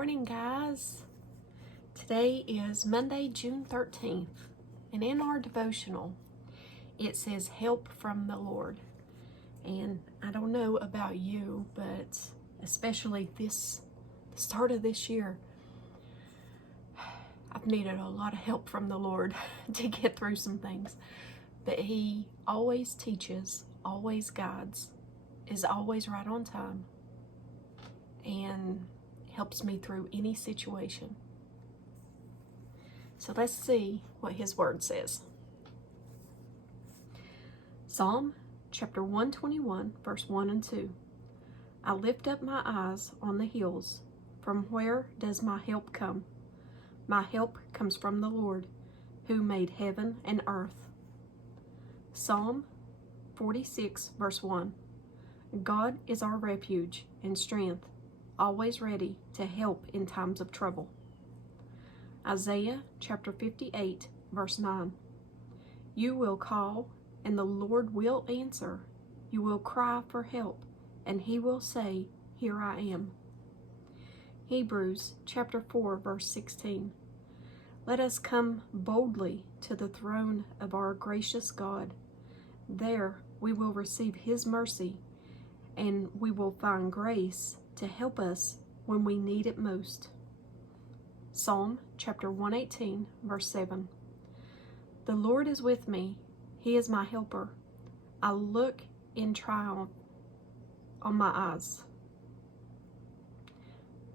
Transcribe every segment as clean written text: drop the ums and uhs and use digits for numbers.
morning, guys. Today is Monday, June 13th, and in our devotional, it says help from the Lord. And I don't know about you, but especially the start of this year, I've needed a lot of help from the Lord to get through some things. But He always teaches, always guides, is always right on time, and helps me through any situation. So let's see what His Word says. Psalm chapter 121, verse 1 and 2. I lift up my eyes on the hills. From where does my help come? My help comes from the Lord, who made heaven and earth. Psalm 46, verse 1. God is our refuge and strength, always ready to help in times of trouble. Isaiah chapter 58, verse 9. You will call, and the Lord will answer. You will cry for help, and He will say, Here I am. Hebrews chapter 4, verse 16. Let us come boldly to the throne of our gracious God. There we will receive His mercy, and we will find grace to help us when we need it most. Psalm chapter 118, verse 7. The Lord is with me. He is my helper. I look in triumph on my eyes.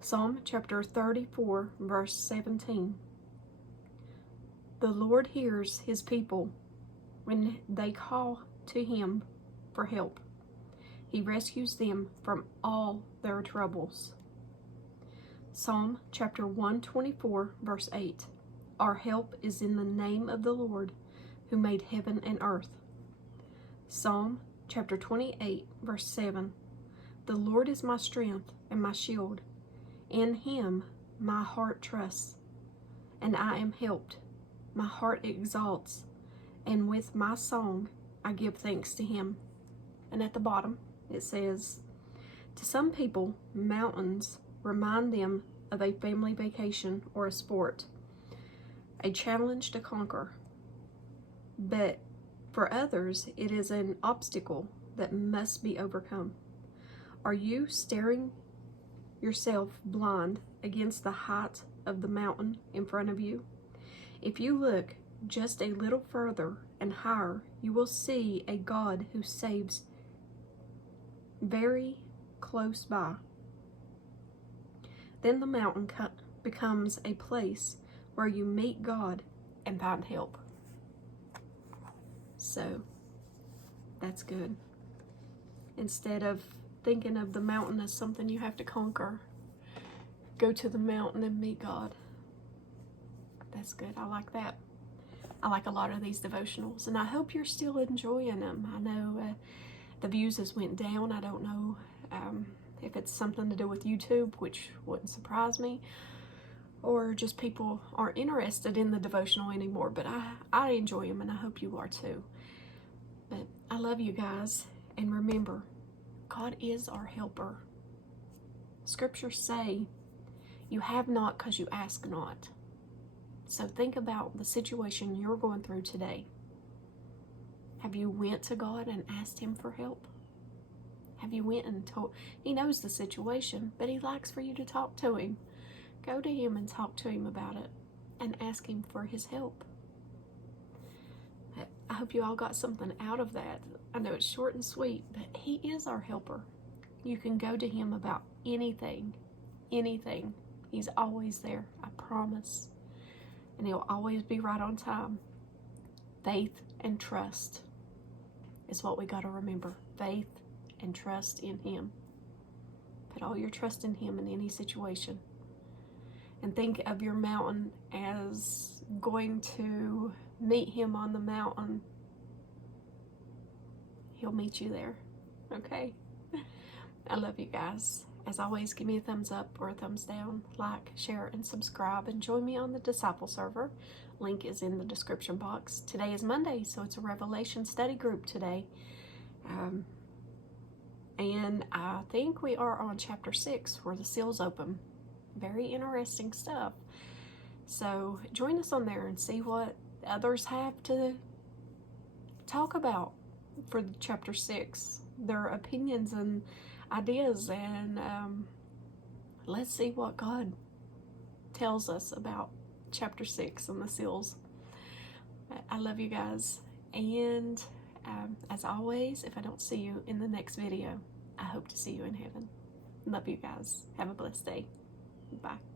Psalm chapter 34, verse 17. The Lord hears His people when they call to Him for help. He rescues them from all their troubles. Psalm chapter 124, verse 8. Our help is in the name of the Lord, who made heaven and earth. Psalm chapter 28, verse 7. The Lord is my strength and my shield. In Him my heart trusts, and I am helped. My heart exalts, and with my song I give thanks to Him. And at the bottom it says, to some people, mountains remind them of a family vacation or a sport, a challenge to conquer. But for others, it is an obstacle that must be overcome. Are you staring yourself blind against the height of the mountain in front of you? If you look just a little further and higher, you will see a God who saves very close by. Then the mountain becomes a place where you meet God and find help. So that's good. Instead of thinking of the mountain as something you have to conquer, go to the mountain and meet God. That's good. I like that. I like a lot of these devotionals, and I hope you're still enjoying them. I know the views has went down. I don't know if it's something to do with YouTube, which wouldn't surprise me, or just people aren't interested in the devotional anymore, but I enjoy them, and I hope you are too. But I love you guys, and remember, God is our helper. Scriptures say, you have not because you ask not. So think about the situation you're going through today. Have you went to God and asked Him for help? Have you went and told? He knows the situation, but He likes for you to talk to Him. Go to Him and talk to Him about it and ask Him for His help. I hope you all got something out of that. I know it's short and sweet, but He is our helper. You can go to Him about anything. He's always there, I promise. And He'll always be right on time. Faith and trust is what we got to remember. Faith and trust in Him. Put all your trust in Him in any situation. And think of your mountain as going to meet Him on the mountain. He'll meet you there. Okay? I love you guys. As always, give me a thumbs up or a thumbs down, like, share, and subscribe, and join me on the Disciple server. Link is in the description box. Today is Monday, so it's a Revelation study group today. And I think we are on chapter 6, where the seals open. very interesting stuff. So join us on there and see what others have to talk about for chapter 6, their opinions and ideas, and let's see what God tells us about chapter 6 and the seals. I love you guys, and as always, if I don't see you in the next video, I hope to see you in heaven. Love you guys. Have a blessed day. Bye.